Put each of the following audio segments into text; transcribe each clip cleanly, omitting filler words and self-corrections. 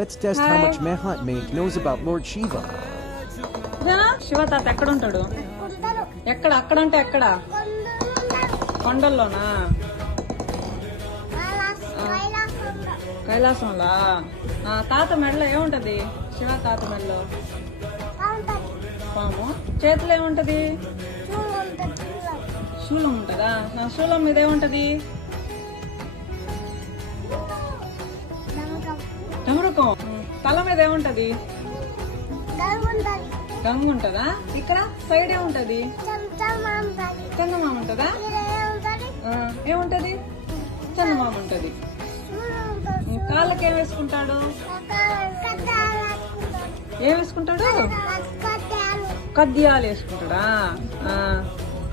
Let's test how much Mehat Maik knows about Lord Shiva. Shiva తాత ఎక్కడ ఉంటాడు? ఎక్కడ? అక్కడంటే ఎక్కడ? కొండల్లోనా? కైలాసంలా? తాత మెడలో ఏముంటది? శివ తాత మెడలో పాము. చేతిలో ఏముంటది? శూలం ఉంటదా? శూలం మీద ఏముంటది? డమరుకం. తల మీద ఏముంటది? గంగు ఉంటదా? ఇక్కడ సైడ్ ఏముంటది? చందమామ ఉంటదా? ఏముంటది? చందమామ ఉంటది. కాళ్ళకి ఏం వేసుకుంటాడు? ఏం వేసుకుంటాడు? కద్యాలు వేసుకుంటాడా?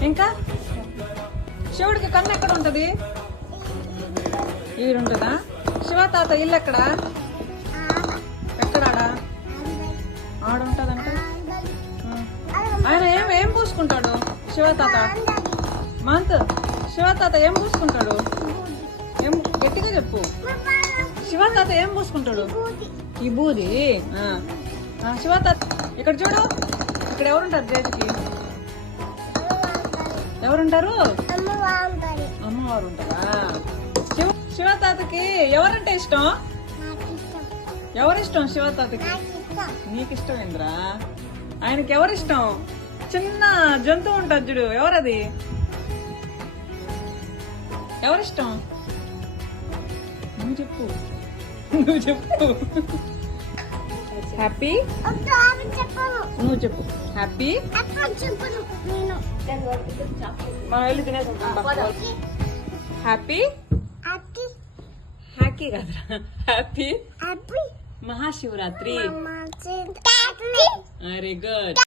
ఇంకా శివుడికి కన్ను ఎక్కడ ఉంటది? ఈడుంటదా? శివ తాత ఇల్లు ఎక్కడా? ఎక్కడాడా? ఆడుంటదంట. ఆయన ఏం పూసుకుంటాడు శివ తాత? మంత్ శివ తాత ఏం పూసుకుంటాడు? ఏం గట్టిగా చెప్పు. శివ తాత ఏం పూసుకుంటాడు? ఈ బూది. శివ తాత ఇక్కడ చూడు. ఇక్కడ ఎవరుంటారు? దేవికి ఎవరుంటారు? అమ్మవారు ఉంటారా? శివ తాతకి ఎవరంటే ఇష్టం? ఎవరిష్టం శివ తాతకి? నీకు ఇష్టమేంద్రా? ఆయనకి ఎవరిష్టం? చిన్న జంతువు ఉంటుంది చూడు, ఎవరది? ఎవరిష్టం? నువ్వు చెప్పు. నువ్వు చెప్పు. హ్యాపీ? నువ్వు చెప్పు. హ్యాపీ? మనం వెళ్ళి తినేసాం. హ్యాపీ? హ్యాపీ కదరా? హ్యాపీ మహాశివరాత్రి. Very good.